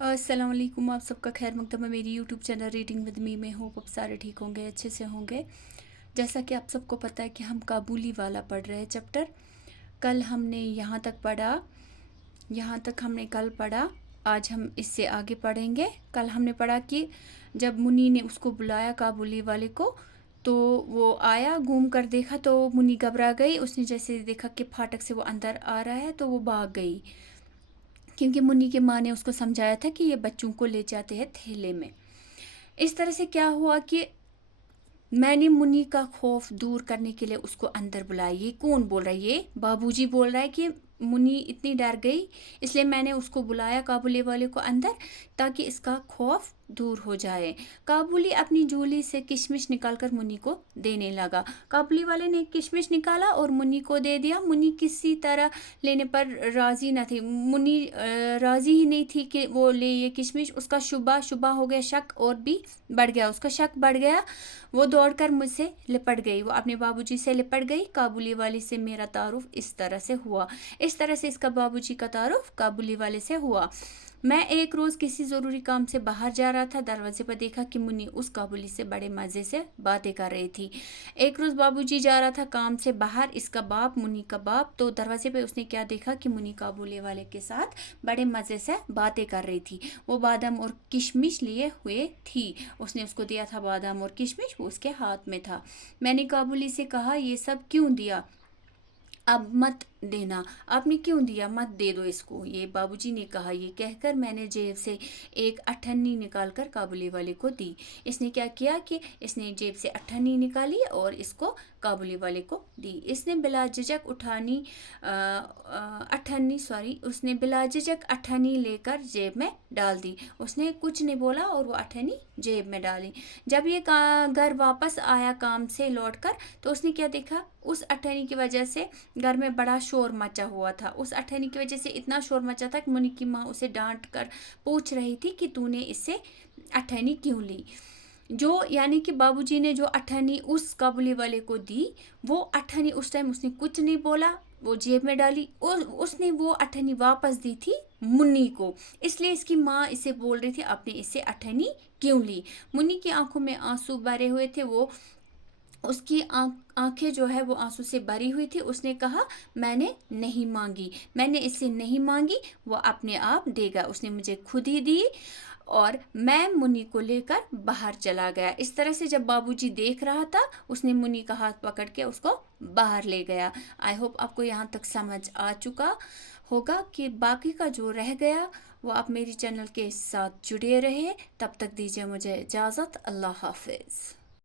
अस्सलाम वालेकुम। आप सबका खैर मकदम है मेरी YouTube channel reading with me में। होप आप सारे ठीक होंगे, अच्छे से होंगे। जैसा कि आप सबको पता है कि हम काबुली वाला पढ़ रहे हैं चैप्टर। कल हमने यहाँ तक पढ़ा, यहाँ तक हमने कल पढ़ा। आज हम इससे आगे पढ़ेंगे। कल हमने पढ़ा कि जब मुनी ने उसको बुलाया काबुली वाले को, तो वो आया, घूम कर देखा तो मुनी घबरा गई। उसने जैसे देखा कि फाटक से वो अंदर आ रहा है तो वो भाग गई, क्योंकि मुन्नी के माँ ने उसको समझाया था कि ये बच्चों को ले जाते हैं थैले में। इस तरह से क्या हुआ कि मैंने मुन्नी का खौफ दूर करने के लिए उसको अंदर बुलाया। ये कौन बोल रहा है? ये बाबूजी बोल रहा है कि मुन्नी इतनी डर गई, इसलिए मैंने उसको बुलाया काबुली वाले को अंदर, ताकि इसका खौफ दूर हो जाए। काबुली अपनी झोली से किशमिश निकालकर मुन्नी को देने लगा। काबुली वाले ने किशमिश निकाला और मुन्नी को दे दिया। मुन्नी किसी तरह लेने पर राजी न थी। मुन्नी राजी ही नहीं थी कि वो ले ये किशमिश। उसका शुबा हो गया, शक और भी बढ़ गया। उसका शक बढ़ गया। वो दौड़कर मुझसे लिपट गई, वो अपने बाबूजी से लिपट गई। काबुली वाले से मेरा तारुफ इस तरह से हुआ। इस तरह से इसका बाबूजी का तारुफ काबुली वाले से हुआ। मैं एक रोज़ किसी ज़रूरी काम से बाहर जा रहा था। दरवाजे पर देखा कि मुन्नी उस काबुली से बड़े मज़े से बातें कर रही थी। एक रोज़ बाबूजी जा रहा था काम से बाहर, इसका बाप, मुन्नी का बाप, तो दरवाजे पे उसने क्या देखा कि मुन्नी काबुली वाले के साथ बड़े मज़े से बातें कर रही थी। वो बादाम और किशमिश लिए हुए थी। उसने उसको दिया था बादाम और किशमिश, वो उसके हाथ में था। मैंने काबुली से कहा, ये सब क्यों दिया? अब मत देना। आपने क्यों दिया? मत दे दो इसको, ये बाबूजी ने कहा। ये कहकर मैंने जेब से एक अठन्नी निकालकर काबुली वाले को दी। इसने क्या किया कि इसने जेब से अठन्नी निकाली और इसको काबुली वाले को दी। इसने बिला झिझक उसने बिला झिझक अठन्नी लेकर जेब में डाल दी। उसने कुछ नहीं बोला और वो अठन्नी जेब में डाली। जब ये घर वापस आया काम से लौटकर, तो उसने क्या देखा? उस अठन्नी की वजह से घर में बड़ा शोर मचा हुआ था। उस अठन्नी की वजह से इतना शोर मचा था कि मुन्नी की माँ उसे डांट कर पूछ रही थी कि तूने इससे अठन्नी क्यों ली। जो यानी कि बाबूजी ने जो अठन्नी उस काबुली वाले को दी, वो अठन्नी उस टाइम उसने कुछ नहीं बोला, वो जेब में डाली और उसने वो अठन्नी वापस दी थी मुन्नी को। इसलिए इसकी माँ इसे बोल रही थी, आपने इससे अठन्नी क्यों ली? मुन्नी की आंखों में आंसू भरे हुए थे। वो उसकी आंखें जो है वो आंसू से भरी हुई थी। उसने कहा, मैंने नहीं मांगी, मैंने इससे नहीं मांगी, वो अपने आप देगा। उसने मुझे खुद ही दी और मैं मुन्नी को लेकर बाहर चला गया। इस तरह से जब बाबूजी देख रहा था, उसने मुन्नी का हाथ पकड़ के उसको बाहर ले गया। आई होप आपको यहाँ तक समझ आ चुका होगा कि बाकी का जो रह गया वो आप मेरी चैनल के साथ जुड़े रहे। तब तक दीजिए मुझे इजाज़त। अल्लाह हाफिज़।